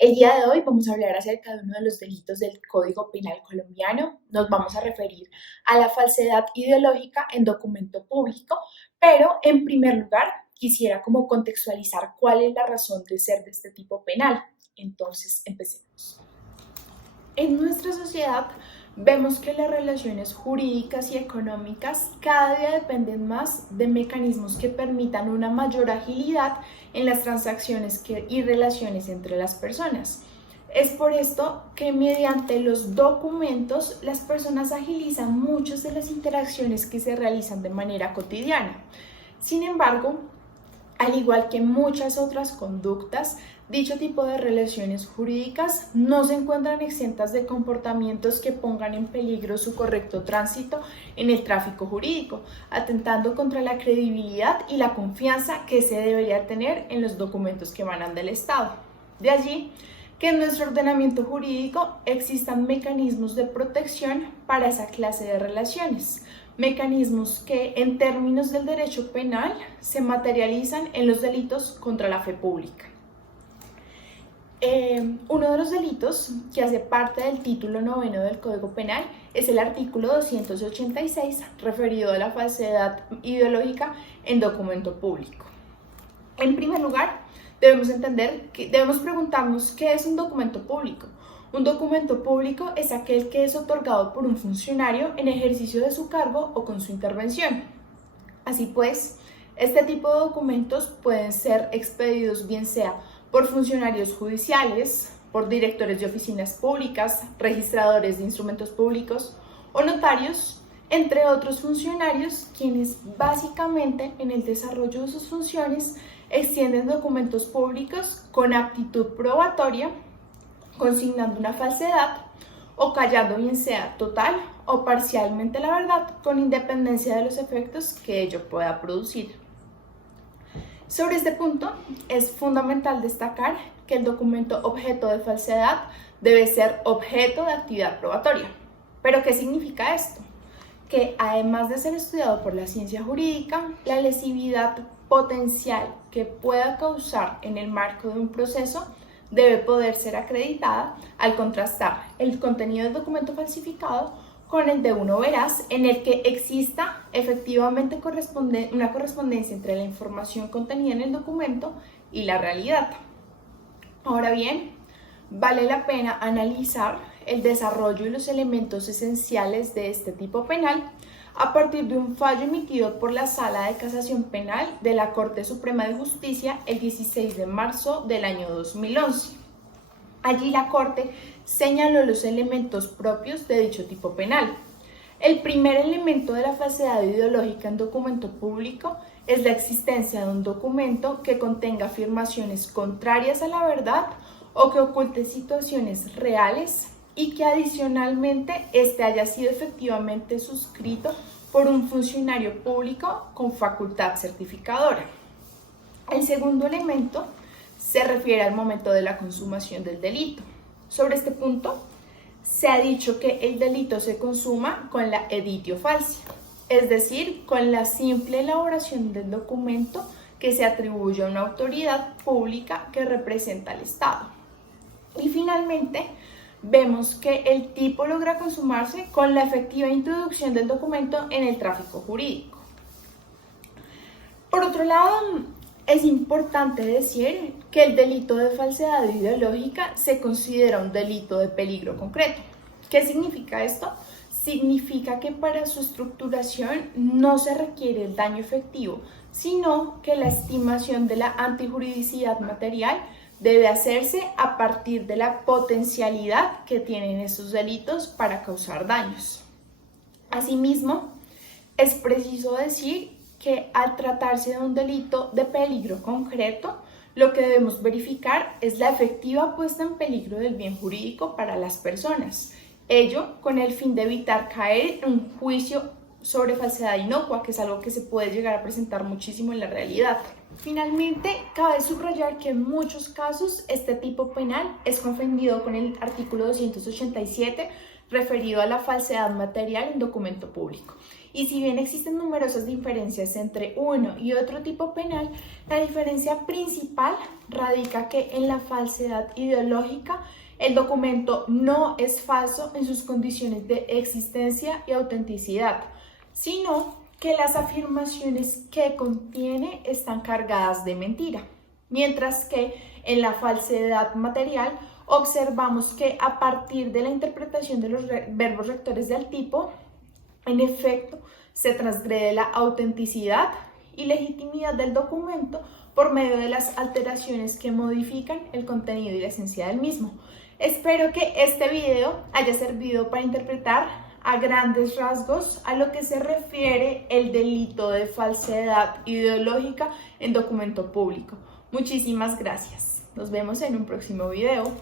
El día de hoy vamos a hablar acerca de uno de los delitos del Código Penal colombiano. Nos vamos a referir a la falsedad ideológica en documento público, pero en primer lugar quisiera como contextualizar cuál es la razón de ser de este tipo penal. Entonces, empecemos. En nuestra sociedad vemos que las relaciones jurídicas y económicas cada día dependen más de mecanismos que permitan una mayor agilidad en las transacciones y relaciones entre las personas. Es por esto que mediante los documentos las personas agilizan muchas de las interacciones que se realizan de manera cotidiana. Sin embargo, al igual que muchas otras conductas, dicho tipo de relaciones jurídicas no se encuentran exentas de comportamientos que pongan en peligro su correcto tránsito en el tráfico jurídico, atentando contra la credibilidad y la confianza que se debería tener en los documentos que emanan del Estado. De allí que en nuestro ordenamiento jurídico existan mecanismos de protección para esa clase de relaciones, mecanismos que en términos del derecho penal se materializan en los delitos contra la fe pública. Uno de los delitos que hace parte del título 9 del Código Penal es el artículo 286 referido a la falsedad ideológica en documento público. En primer lugar, debemos preguntarnos qué es un documento público. Un documento público es aquel que es otorgado por un funcionario en ejercicio de su cargo o con su intervención. Así pues, este tipo de documentos pueden ser expedidos bien sea por funcionarios judiciales, por directores de oficinas públicas, registradores de instrumentos públicos o notarios, entre otros funcionarios quienes básicamente en el desarrollo de sus funciones extienden documentos públicos con aptitud probatoria, consignando una falsedad o callando bien sea total o parcialmente la verdad con independencia de los efectos que ello pueda producir. Sobre este punto, es fundamental destacar que el documento objeto de falsedad debe ser objeto de actividad probatoria. ¿Pero qué significa esto? Que además de ser estudiado por la ciencia jurídica, la lesividad potencial que pueda causar en el marco de un proceso debe poder ser acreditada al contrastar el contenido del documento falsificado con el de uno veraz, en el que exista efectivamente una correspondencia entre la información contenida en el documento y la realidad. Ahora bien, vale la pena analizar el desarrollo y los elementos esenciales de este tipo penal a partir de un fallo emitido por la Sala de Casación Penal de la Corte Suprema de Justicia el 16 de marzo del año 2011. Allí la Corte señaló los elementos propios de dicho tipo penal. El primer elemento de la falsedad ideológica en documento público es la existencia de un documento que contenga afirmaciones contrarias a la verdad o que oculte situaciones reales y que adicionalmente este haya sido efectivamente suscrito por un funcionario público con facultad certificadora. El segundo elemento se refiere al momento de la consumación del delito. Sobre este punto, se ha dicho que el delito se consuma con la editio falsia, es decir, con la simple elaboración del documento que se atribuye a una autoridad pública que representa al Estado. Y finalmente, vemos que el tipo logra consumarse con la efectiva introducción del documento en el tráfico jurídico. Por otro lado, es importante decir que el delito de falsedad ideológica se considera un delito de peligro concreto. ¿Qué significa esto? Significa que para su estructuración no se requiere el daño efectivo, sino que la estimación de la antijuridicidad material debe hacerse a partir de la potencialidad que tienen esos delitos para causar daños. Asimismo, es preciso decir que al tratarse de un delito de peligro concreto, lo que debemos verificar es la efectiva puesta en peligro del bien jurídico para las personas. Ello con el fin de evitar caer en un juicio sobre falsedad inocua, que es algo que se puede llegar a presentar muchísimo en la realidad. Finalmente, cabe subrayar que en muchos casos este tipo penal es confundido con el artículo 287 referido a la falsedad material en documento público. Y si bien existen numerosas diferencias entre uno y otro tipo penal, la diferencia principal radica que en la falsedad ideológica el documento no es falso en sus condiciones de existencia y autenticidad, sino que las afirmaciones que contiene están cargadas de mentira. Mientras que en la falsedad material observamos que a partir de la interpretación de los verbos rectores del tipo, en efecto, se transgrede la autenticidad y legitimidad del documento por medio de las alteraciones que modifican el contenido y la esencia del mismo. Espero que este video haya servido para interpretar a grandes rasgos a lo que se refiere el delito de falsedad ideológica en documento público. Muchísimas gracias. Nos vemos en un próximo video.